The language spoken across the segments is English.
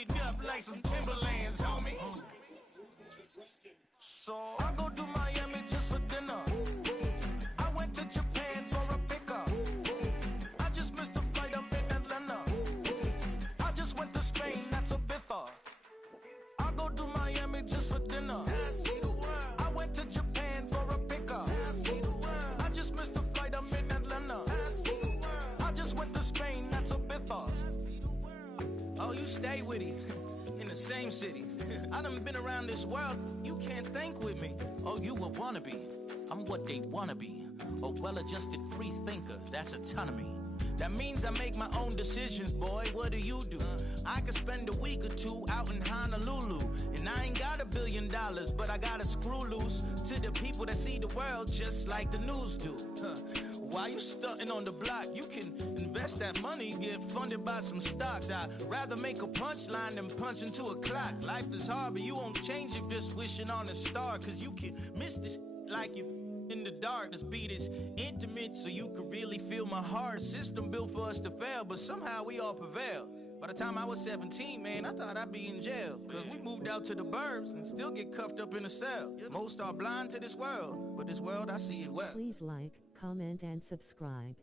it up like some Timberlands, homie. So I go to Miami just for dinner. I went to Japan for a pickup. I just missed a flight, I'm in Atlanta. I just went to Spain, that's a Ibiza. I go to Miami just for dinner. I went to Japan for a pickup. I just missed a flight, I'm in Atlanta. I just went to Spain, that's a Ibiza. Oh, you stay with it. In the same city. I done been around this world, you can't think with me. Oh, you a wannabe, I'm what they wanna be. A well-adjusted free thinker, that's autonomy. That means I make my own decisions, boy, what do you do? I could spend a week or two out in Honolulu. And I ain't got $1 billion, but I got a screw loose to the people that see the world just like the news do. While you stunting on the block, you can invest that money, get funded by some stocks. I'd rather make a punchline than punch into a clock. Life is hard, but you won't change it just wishing on a star. Cause you can miss this like you in the dark. This beat is intimate, so you can really feel my heart. System built for us to fail, but somehow we all prevail. By the time I was 17, man, I thought I'd be in jail. Cause we moved out to the burbs and still get cuffed up in a cell. Most are blind to this world, but this world, I see it well. Please like, comment, and subscribe.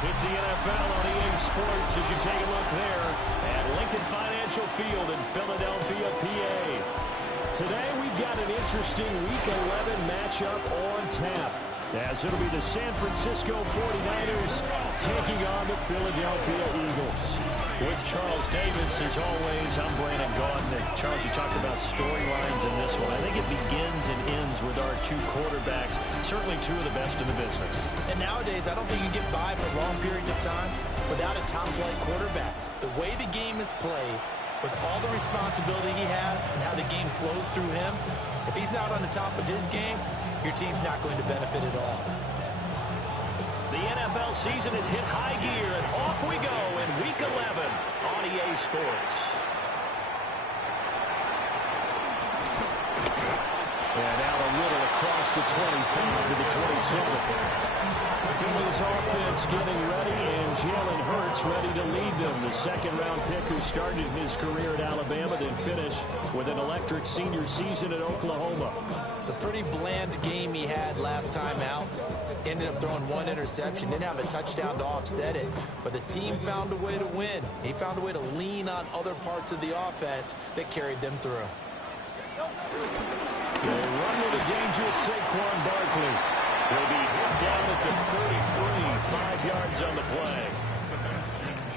It's the NFL on EA Sports as you take a look there at Lincoln Financial Field in Philadelphia, PA. Today we've got an interesting Week 11 matchup on tap, as it'll be the San Francisco 49ers taking on the Philadelphia Eagles. With Charles Davis, as always, I'm Brandon Gaudin. Charles, you talked about storylines in this one. I think it begins and ends with our two quarterbacks, certainly two of the best in the business. And nowadays, I don't think you get by for long periods of time without a top-flight quarterback. The way the game is played, with all the responsibility he has and how the game flows through him, if he's not on the top of his game, your team's not going to benefit at all. The NFL season has hit high gear, and off we go in Week 11 on EA Sports. And now a little across the 25 to the 27. Philly's offense getting ready, and Jalen Hurts ready to lead them. The second-round pick who started his career at Alabama, then finished with an electric senior season at Oklahoma. It's a pretty bland game he had last time out. Ended up throwing one interception. Didn't have a touchdown to offset it, but the team found a way to win. He found a way to lean on other parts of the offense that carried them through. They run with a dangerous Saquon Barkley. Will be hit down at the 33, 5 yards on the play.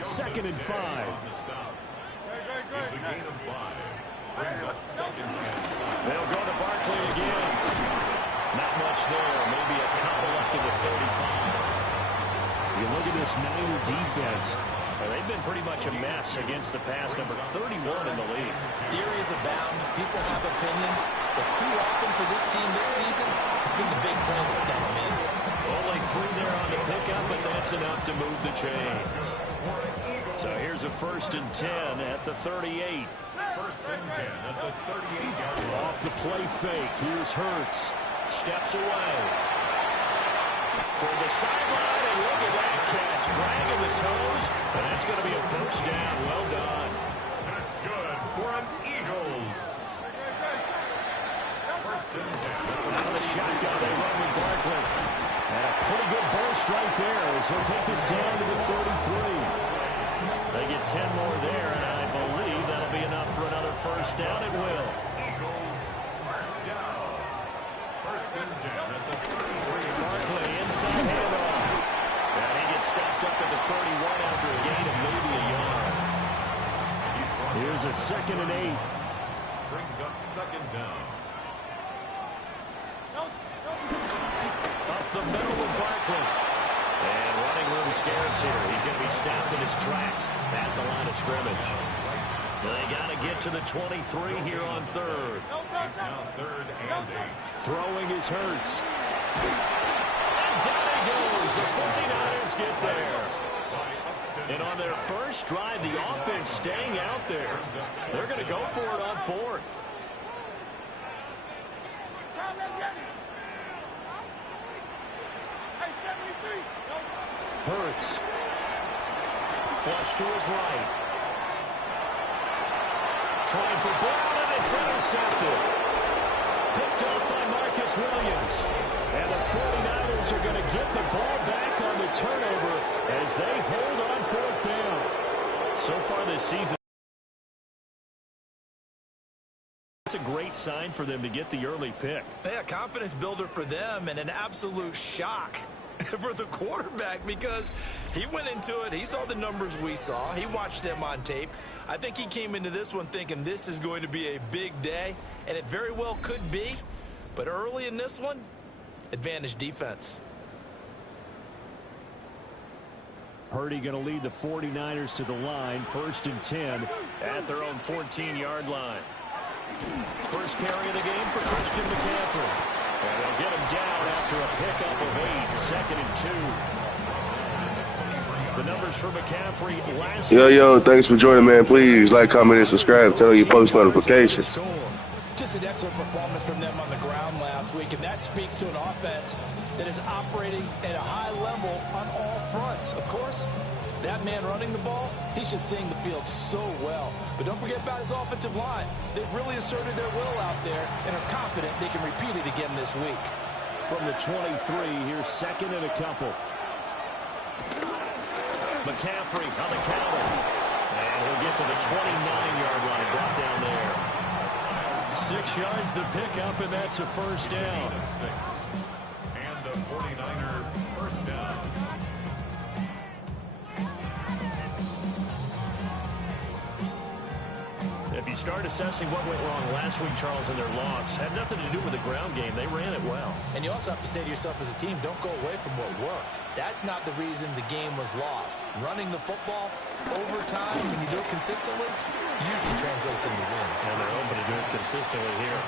2nd and 5. It's a gain of 5. Brings up 2nd and 5. They'll go to Barkley again. Not much there. Maybe a couple up to the 35. You look at this Niner defense. They've been pretty much a mess against the pass, number 31 in the league. Theories abound. People have opinions. But too often for this team this season, it's been the big play that's got them in. Only 3 there on the pickup, but that's enough to move the chains. So here's a 1st and 10 at the 38. 1st and 10 at the 38-yard line. Off the play fake. Here's Hurts. Steps away. Toward the sideline, and look at that catch. Dragging the toes, and that's going to be a 1st down. Well done. That's good for an Eagles. 1st and 10. Out of the shotgun, they run with Barkley. And a pretty good burst right there as he'll take this down to the 33. They get 10 more there, and I believe that'll be enough for another 1st down. It will. Eagles 1st down. 1st and 10 at the 33. Barkley inside handoff. And he gets stopped up at the 31 after a gain of maybe a yard. Here's a 2nd and 8. Brings up 2nd down. Up the middle with Barkley. And running room scarce here. He's going to be stopped in his tracks at the line of scrimmage. They got to get to the 23 here on 3rd. It's now 3rd and 8. Throwing his Hurts. And down he goes. The 49ers get there. And on their first drive, the offense staying out there. They're going to go for it on 4th. Hurts. Flush to his right. Trying for Brown, and it's intercepted. Picked up by Marcus Williams. And the 49ers are going to get the ball back on the turnover as they hold on 4th down. So far this season, it's a great sign for them to get the early pick. Yeah, confidence builder for them and an absolute shock for the quarterback because he went into it. He saw the numbers we saw. He watched them on tape. I think he came into this one thinking this is going to be a big day, and it very well could be. But early in this one, advantage defense. Purdy going to lead the 49ers to the line. 1st and 10 at their own 14-yard line. First carry of the game for Christian McCaffrey. And they'll get him down after a pickup of 8. 2nd and 2. The numbers for McCaffrey last. Yo, thanks for joining, man. Please like, comment, and subscribe. Tell you post notifications. Just an excellent performance from them on the ground last week, and that speaks to an offense that is operating at a high level on all fronts. Of course, that man running the ball, he's just seeing the field so well. But don't forget about his offensive line. They've really asserted their will out there and are confident they can repeat it again this week. From the 23, here's 2nd and a couple. McCaffrey on the counter. And he'll get to the 29-yard line, brought down there. 6 yards the pickup, and that's a 1st down. And a 49er 1st down. If you start assessing what went wrong last week, Charles, in their loss, had nothing to do with the ground game. They ran it well. And you also have to say to yourself as a team, don't go away from what worked. That's not the reason the game was lost. Running the football over time, when you do it consistently, usually translates into wins. And they're open to do it consistently here.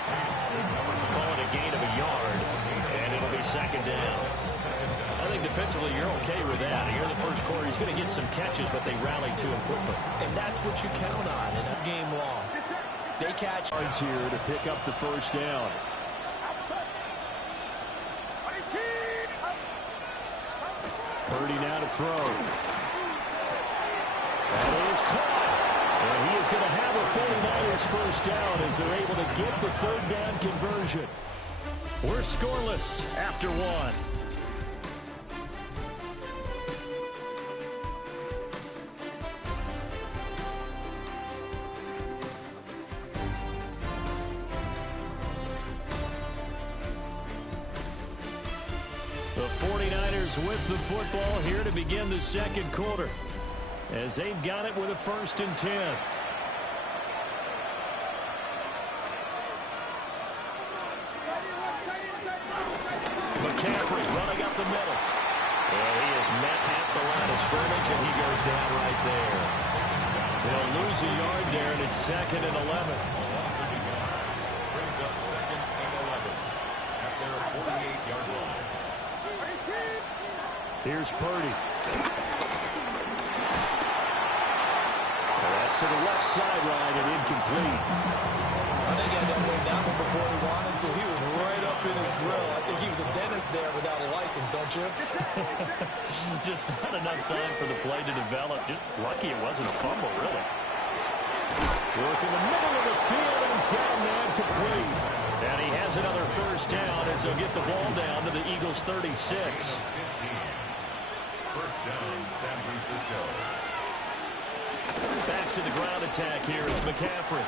Call it a gain of a yard, and it'll be 2nd down. I think defensively you're okay with that. Here in the first quarter, he's going to get some catches, but they rally to him quickly. And that's what you count on in a game long. They catch yards here to pick up the 1st down. Purdy now to throw. That is caught. And he is going to have a 49ers first down as they're able to get the third down conversion. We're scoreless after one. The 49ers with the football here to begin the second quarter, as they've got it with a 1st and 10. McCaffrey running up the middle. And he is met at the line of scrimmage, and he goes down right there. They'll lose a yard there, and it's 2nd and 11. Brings up 2nd and 11 at their 48-yard line. Here's Purdy. That's to the left sideline and incomplete. I think he had to unload that one before he wanted to. He was right up in his grill. I think he was a dentist there without a license, don't you? Just not enough time for the play to develop. Just lucky it wasn't a fumble, really. Work in the middle of the field, and he's got him now complete. And he has another first down as they'll get the ball down to the Eagles' 36. 1st down, San Francisco. Back to the ground attack here is McCaffrey.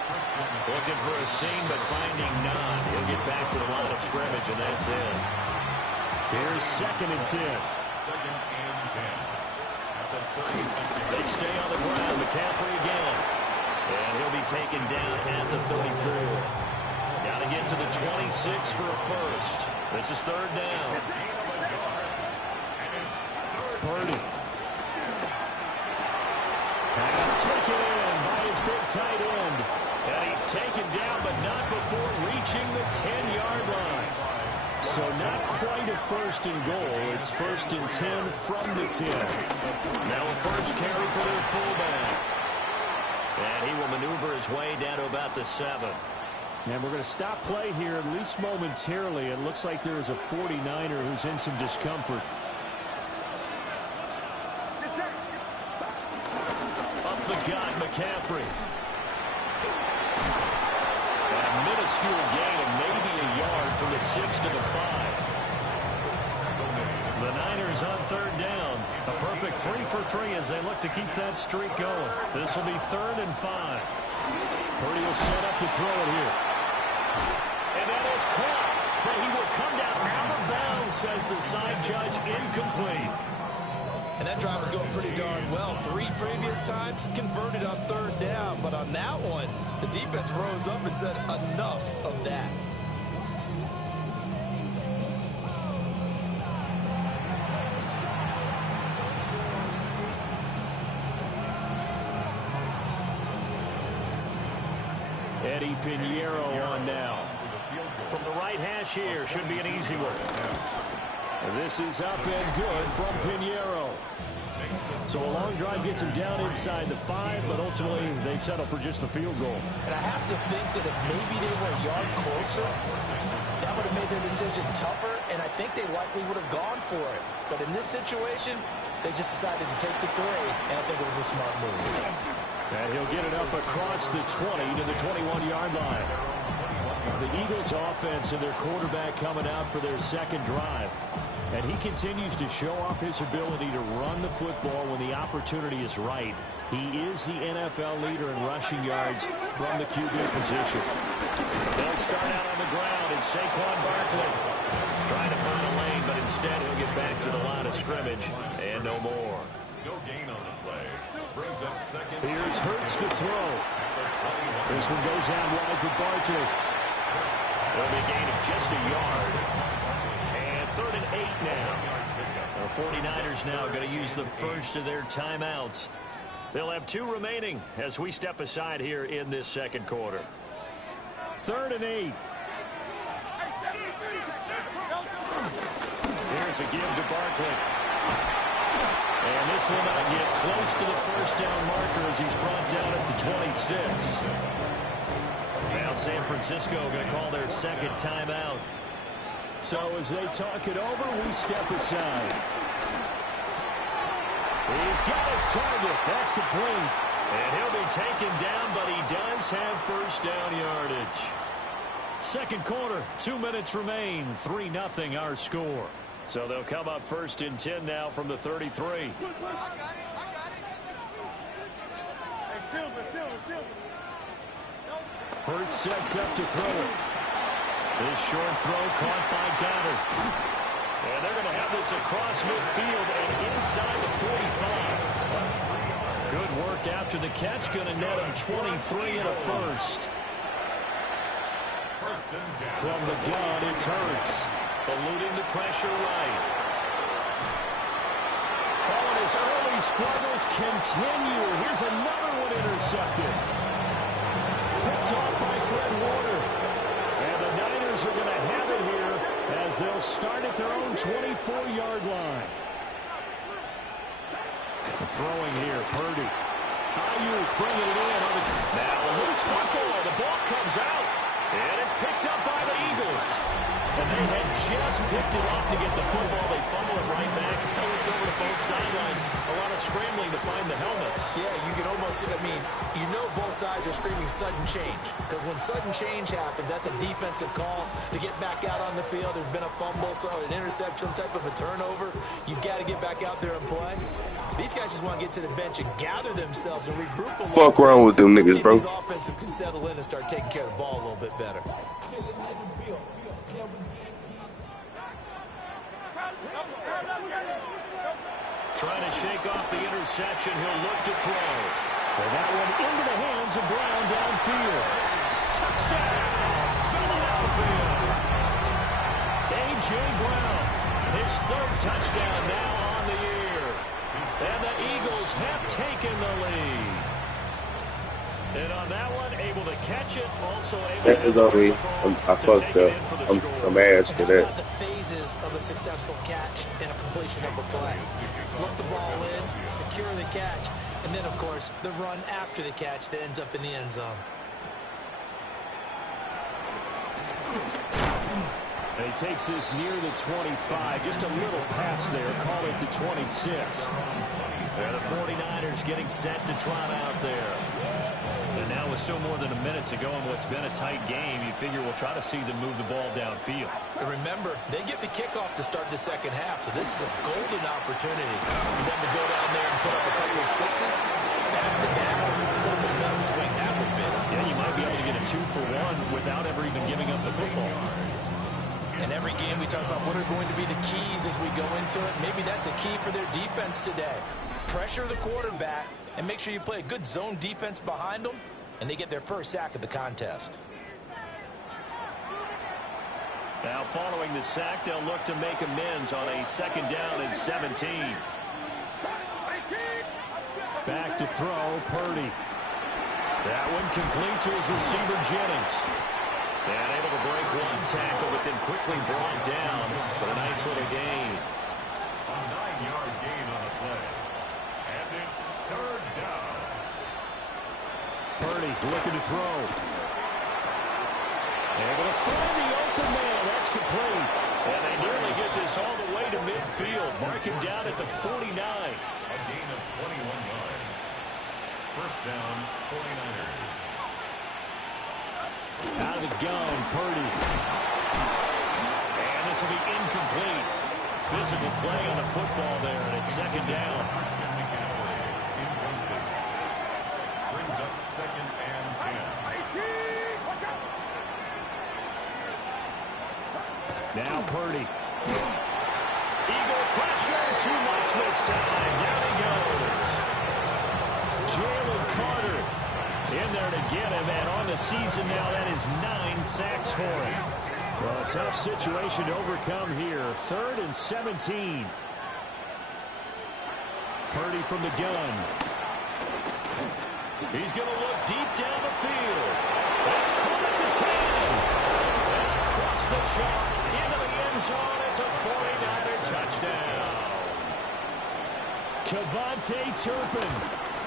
Looking for a seam, but finding none. He'll get back to the line of scrimmage, and that's it. Here's 2nd and 10. 2nd and 10 at the 36. They stay on the ground. McCaffrey again. And he'll be taken down at the 34. Got to get to the 26 for a first. This is 3rd down. Purdy. Pass taken in by his big tight end. And he's taken down, but not before reaching the 10-yard line. So not quite a 1st and goal. It's 1st and 10 from the 10. Now a first carry for their fullback. And he will maneuver his way down to about the 7. And we're going to stop play here, at least momentarily. It looks like there is a 49er who's in some discomfort. Up the gut, McCaffrey. A minuscule gain of maybe a yard from the 6 to the 5. The Niners on 3rd down. A perfect 3 for 3 as they look to keep that streak going. This will be 3rd and 5. Purdy will set up to throw it here. And that is caught. But he will come down out of bounds, says the side judge. Incomplete. And that drive was going pretty darn well. 3 previous times converted on 3rd down. But on that one, the defense rose up and said, enough of that. Eddie Pinheiro on now. From the right hash here, should be an easy one. This is up and good from Pinheiro. So a long drive gets him down inside the 5, but ultimately they settle for just the field goal. And I have to think that if maybe they were a yard closer, that would have made their decision tougher, and I think they likely would have gone for it. But in this situation, they just decided to take the 3, and I think it was a smart move. And he'll get it up across the 20 to the 21-yard line. The Eagles offense and their quarterback coming out for their 2nd drive. And he continues to show off his ability to run the football when the opportunity is right. He is the NFL leader in rushing yards from the QB position. They'll start out on the ground, and Saquon Barkley trying to find a lane, but instead he'll get back to the line of scrimmage and no more. No gain on the play. Brings up 2nd. Here's Hurts to throw. This one goes out wide for Barkley. It'll be a gain of just a yard. 3rd and 8 now. The 49ers now going to use the first of their timeouts. They'll have 2 remaining as we step aside here in this second quarter. 3rd and 8. Here's a give to Barkley. And this will not get close to the first down marker as he's brought down at the 26. Now San Francisco going to call their 2nd timeout. So as they talk it over, we step aside. He's got his target. That's complete. And he'll be taken down, but he does have first down yardage. Second quarter, 2 minutes remain. 3-0 our score. So they'll come up first and 10 now from the 33. Hurts sets up to throw it. This short throw caught by Goddard. And they're going to have this across midfield and inside the 45. Good work after the catch. Going to net him 23 and a first. From the gun, it's Hurts. Eluding the pressure right. Oh, and his early struggles continue. Here's another one intercepted. Picked off by Fred Warner. And the Niners are going to have it here as they'll start at their own 24-yard line. Throwing here, Purdy. Ayuk bringing it in. Now a loose football. The ball comes out. And it's picked up by the Eagles. And they had just picked it off to get the football. They fumble it right back. They looked over to both sidelines. A lot of scrambling to find the helmets. Yeah, you can almost, I mean, you know both sides are screaming sudden change. Because when sudden change happens, that's a defensive call to get back out on the field. There's been a fumble, so an interception, some type of a turnover. You've got to get back out there and play. These guys just want to get to the bench and gather themselves and regroup a little. Fuck wrong with them niggas, bro. These offenses can settle in and start taking care of the ball a little bit better. Trying to shake off the interception. He'll look to throw. Well, that one into the hands of Brown downfield. Touchdown, Philadelphia. A.J. Brown, his third touchdown now on the year. And the Eagles have taken the lead. And on that one, able to catch it, also able to I fucked up. I'm ass for that. The phases of a successful catch and a completion of a play. Look the ball in, secure the catch, and then, of course, the run after the catch that ends up in the end zone. He takes this near the 25, just a little pass there, call it the 26. And the 49ers getting set to trot out there. And now with still more than a minute to go in what's been a tight game, you figure we'll try to see them move the ball downfield. And remember, they get the kickoff to start the second half, so this is a golden opportunity for them to go down there and put up a couple of sixes, back-to-back. What a nut swing that would be. Yeah, you might be able to get a 2-for-1 without ever even giving up the football. In every game we talk about what are going to be the keys as we go into it. Maybe that's a key for their defense today. Pressure the quarterback and make sure you play a good zone defense behind them, and they get their first sack of the contest. Now following the sack, they'll look to make amends on a second down and 17. Back to throw, Purdy. That one complete to his receiver, Jennings. And able to break one tackle, but then quickly brought down. But a nice little gain. A 9-yard gain on the play. And it's third down. Purdy looking to throw. Able to find the open man. That's complete. And they nearly get this all the way to midfield. Mark him down at the 49. A gain of 21 yards. First down, 49ers. Out of the gun, Purdy. And this will be incomplete. Physical play on the football there, and it's second down. Brings up second and 10. Now Purdy. Eagle pressure, too much this time. Down he goes. Jalen Carter in there to get him, and on the season now, that is 9 sacks for him. Well, a tough situation to overcome here. 3rd and 17. Purdy from the gun. He's going to look deep down the field. That's caught at the 10. And across the chalk into the end zone. It's a 49er touchdown. Kevontae Turpin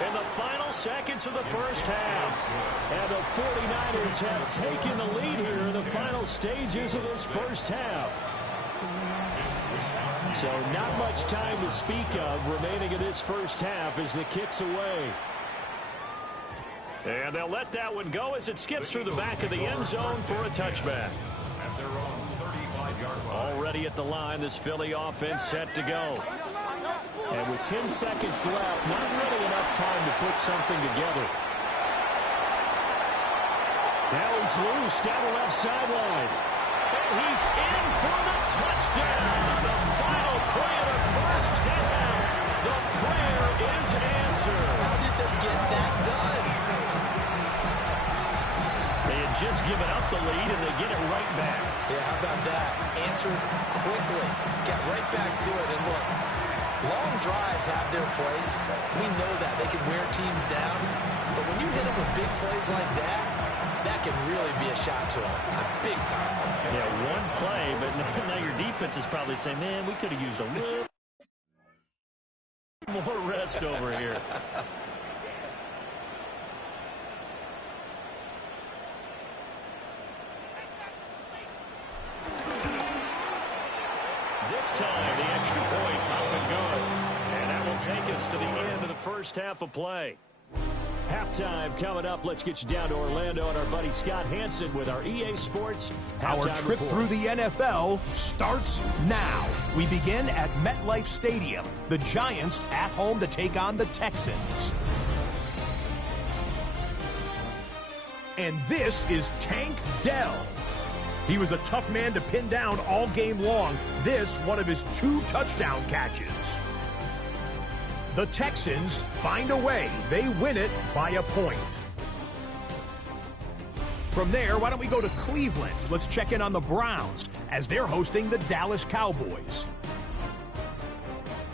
in the final seconds of the first half. And the 49ers have taken the lead here in the final stages of this first half. So not much time to speak of remaining in this first half as the kick's away. And they'll let that one go as it skips through the back of the end zone for a touchback. At their own 35-yard line. Already at the line, this Philly offense set to go. And with 10 seconds left, not really enough time to put something together. Now he's loose down the left sideline. And he's in for the touchdown. The final play of the first half. The prayer is answered. How did they get that done? They had just given up the lead, and they get it right back. Yeah, how about that? Answered quickly. Got right back to it. And look, long drives have their place. We know that. They can wear teams down. But when you hit them with big plays like that, that can really be a shot to them. A big time. Yeah, one play, but now your defense is probably saying, man, we could have used a little more rest over here. This time, the extra point up and good. And that will take us to the end of the first half of play. Halftime coming up. Let's get you down to Orlando and our buddy Scott Hansen with our EA Sports Our Halftime trip Report. through the NFL starts now. We begin at MetLife Stadium. The Giants at home to take on the Texans. And this is Tank Dell. He was a tough man to pin down all game long. This, one of his 2 touchdown catches. The Texans find a way. They win it by a point. From there, why don't we go to Cleveland? Let's check in on the Browns as they're hosting the Dallas Cowboys.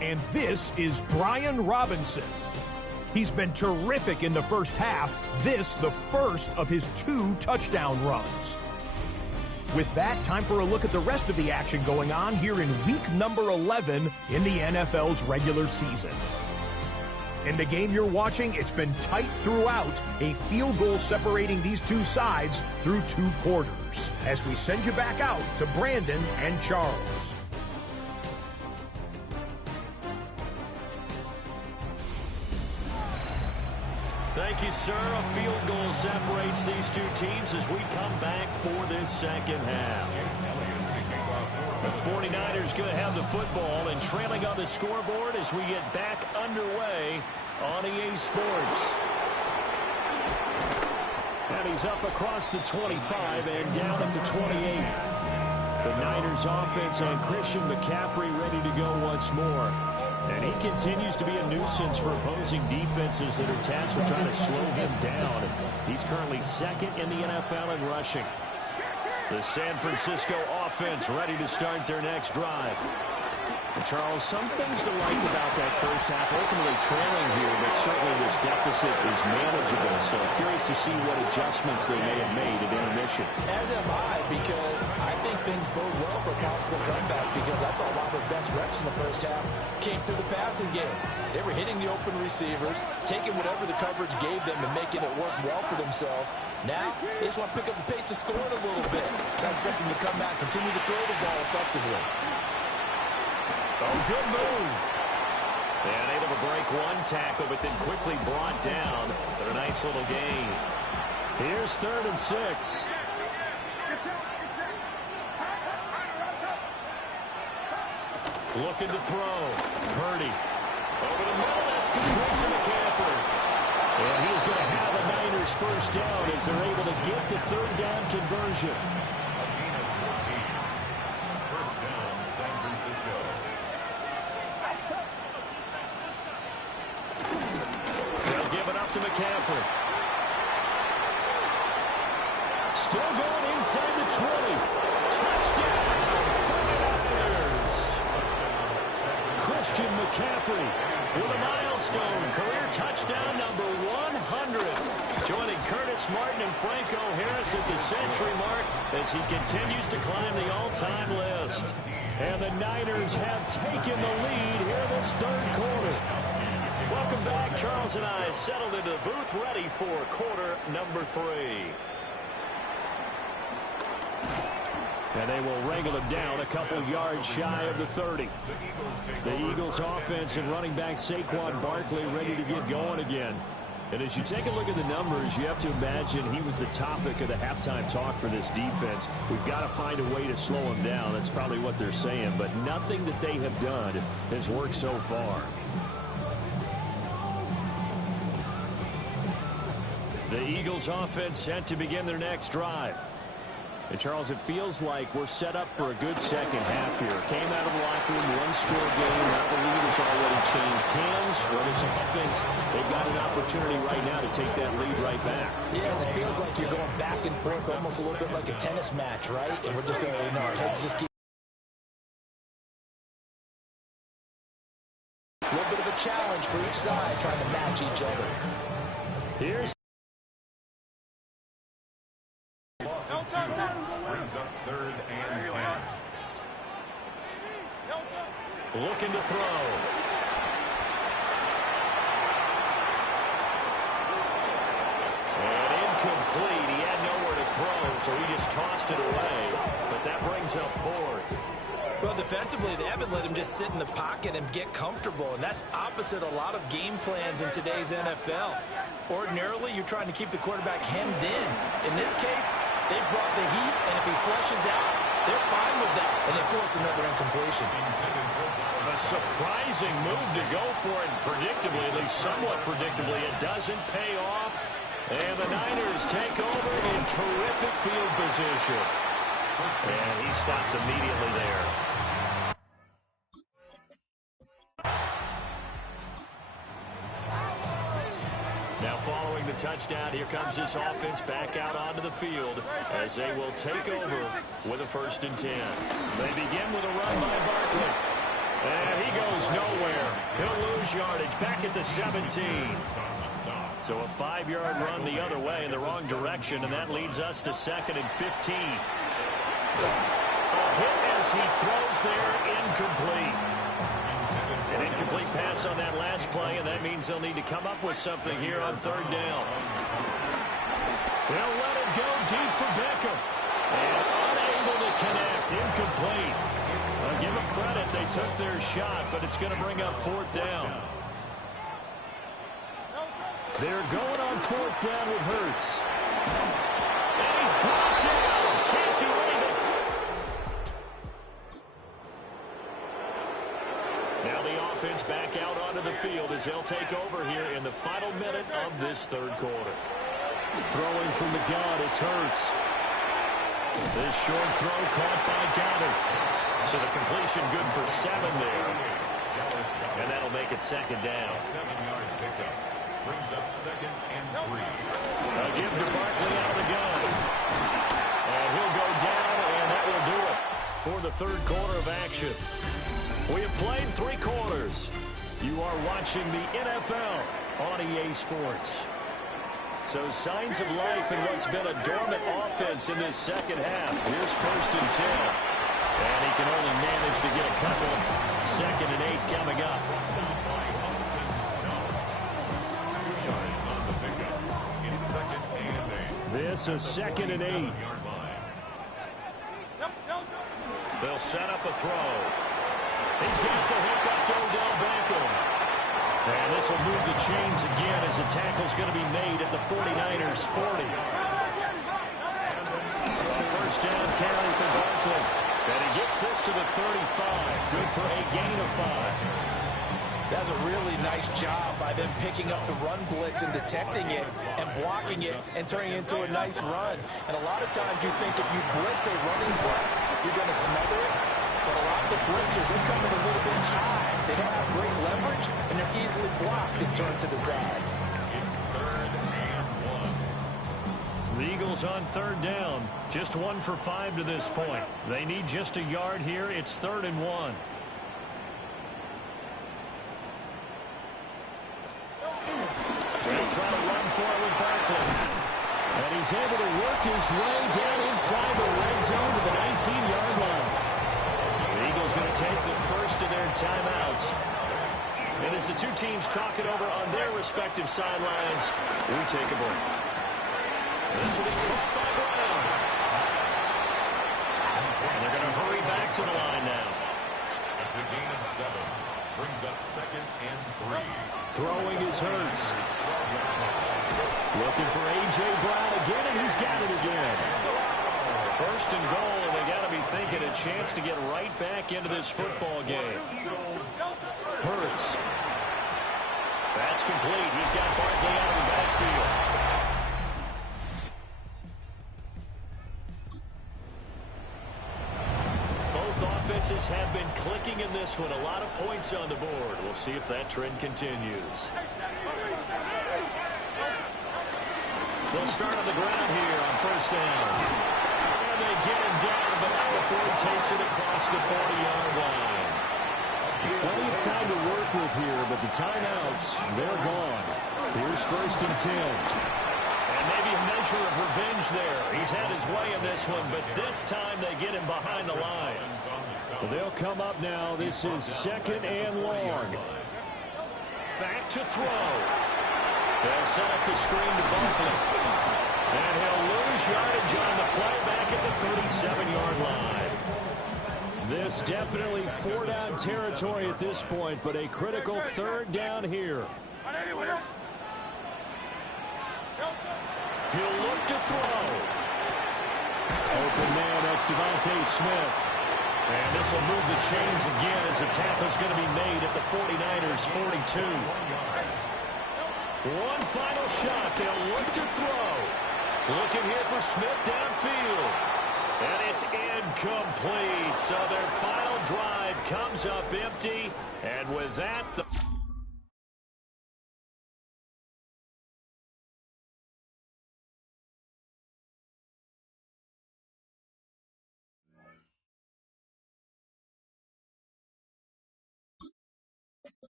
And this is Brian Robinson. He's been terrific in the first half. This, the first of his 2 touchdown runs. With that, time for a look at the rest of the action going on here in week number 11 in the NFL's regular season. In the game you're watching, it's been tight throughout, a field goal separating these 2 sides through 2 quarters. As we send you back out to Brandon and Charles. Thank you, sir. A field goal separates these 2 teams as we come back for this second half. The 49ers going to have the football and trailing on the scoreboard as we get back underway on EA Sports. And he's up across the 25 and down at the 28. The Niners offense and Christian McCaffrey ready to go once more. And he continues to be a nuisance for opposing defenses that are tasked with trying to slow him down. He's currently 2nd in the NFL in rushing. The San Francisco offense ready to start their next drive. And Charles, some things to like about that first half. Ultimately trailing here, but certainly this deficit is manageable. So curious to see what adjustments they may have made at intermission. As am I, because I think things bode well for a possible comeback, because I thought one of their best reps in the first half came through the passing game. They were hitting the open receivers, taking whatever the coverage gave them and making it work well for themselves. Now, they just want to pick up the pace of scoring a little bit. So I expect them to come back, continue to throw the ball effectively. Oh, good move. And able to break one tackle, but then quickly brought down. But a nice little gain. Here's 3rd and 6. Looking to throw. Purdy. Over the middle, that's complete to McCaffrey. And he is going to have the Niners first down as they're able to get the 3rd down conversion. A gain of 14. First down, San Francisco. They'll give it up to McCaffrey. Still going inside the 20. Touchdown, 49ers. Christian McCaffrey with a milestone career touchdown number 100. Joining Curtis Martin and Franco Harris at the century mark as he continues to climb the all-time list. And the Niners have taken the lead here in this 3rd quarter. Welcome back. Charles and I settled into the booth ready for quarter number 3. And they will wrangle him down a couple yards shy of the 30. The Eagles offense and running back Saquon Barkley ready to get going again. And as you take a look at the numbers, you have to imagine he was the topic of the halftime talk for this defense. We've got to find a way to slow him down. That's probably what they're saying. But nothing that they have done has worked so far. The Eagles offense set to begin their next drive. And Charles, it feels like we're set up for a good second half here. Came out of the locker room, one-score game. Now the lead has already changed hands. Well, this offense, they've got an opportunity right now to take that lead right back. Yeah, it feels like you're going back and forth, almost a little bit like a tennis match, right? And we're just, our heads just keep. A little bit of a challenge for each side, trying to match each other. Here's brings up 3rd and 10. looking to throw. And incomplete. He had nowhere to throw, so he just tossed it away. But that brings up 4th. Well, defensively, they haven't let him just sit in the pocket and get comfortable, and that's opposite a lot of game plans in today's NFL. Ordinarily, you're trying to keep the quarterback hemmed in. In this case, they brought the heat, and if he flushes out, they're fine with that, and they force another incompletion. A surprising move to go for it, predictably, at least somewhat predictably. It doesn't pay off, and the Niners take over in terrific field position. And he stopped immediately there. Now following the touchdown, here comes this offense back out onto the field as they will take over with a 1st and 10. They begin with a run by Barkley. And he goes nowhere. He'll lose yardage back at the 17. So a 5-yard run the other way in the wrong direction, and that leads us to 2nd and 15. A hit as he throws there, incomplete. An incomplete pass on that last play, and that means they'll need to come up with something here on 3rd down. They'll let it go deep for Beckham. And unable to connect, incomplete. I'll give them credit, they took their shot, but it's going to bring up 4th down. They're going on 4th down with Hurts. And he's brought down. Can't do anything. Now the offense back out onto the field as they'll take over here in the final minute of this 3rd quarter. Throwing from the gun, it's Hurts. This short throw caught by Goddard. So the completion good for 7 there. And that'll make it 2nd down. 7-yard pickup. Brings up 2nd and 3. A give to Barkley out of the gun. And he'll go down, and that will do it for the 3rd quarter of action. We have played 3 quarters. You are watching the NFL on EA Sports. So signs of life in what's been a dormant offense in this 2nd half. Here's 1st and 10. And he can only manage to get a couple. 2nd and 8 coming up. 2 yards on the pickup. It's 2nd and 8. This is 2nd and 8. They'll set up a throw. He's got the hook up to Odell Beckham. And this will move the chains again as the tackle's going to be made at the 49ers 40. A 1st down carry for Barkley. And he gets this to the 35. Good for a gain of 5. That's a really nice job by them picking up the run blitz and detecting it and blocking it and turning it into a nice run. And a lot of times you think if you blitz a running play, you're going to smother it. But a lot of the blitzers, they come in a little bit high. They don't have great leverage, and they're easily blocked and turned to the side. It's 3rd and 1. The Eagles on 3rd down. Just 1 for 5 to this point. They need just a yard here. It's 3rd and 1. They'll try to run for it with Barkley. And he's able to work his way down inside the red zone to the 19-yard line. The Eagles going to take the first of their timeouts. And as the 2 teams talk it over on their respective sidelines, we take a break. This will be caught by Brown. back to the line now. That's a gain of 7. Brings up 2nd and 3. Throwing is Hurts. Looking for A.J. Brown again, and he's got it again. First and goal, and they got to be thinking a chance to get right back into this football game. Hurts. That's complete. He's got Barkley out of the backfield. Both offenses have been clicking in this one. A lot of points on the board. We'll see if that trend continues. They'll start on the ground here on first down. And they get him down, but not before he takes it across the 40-yard line. Plenty of time to work with here, but the timeouts, they're gone. Here's first and 10. And maybe a measure of revenge there. He's had his way in this one, but this time they get him behind the line. Well, they'll come up now. This is 2nd and long. Back to throw. They'll set up the screen to Barkley. And he'll lose yardage on the play back at the 37-yard line. This definitely 4-down territory at this point, but a critical 3rd down here. He'll look to throw. Open man, that's Devontae Smith. And this will move the chains again as the tackle's going to be made at the 49ers' 42. One final shot. They'll look to throw. Looking here for Smith downfield. And it's incomplete. So their final drive comes up empty. And with that, the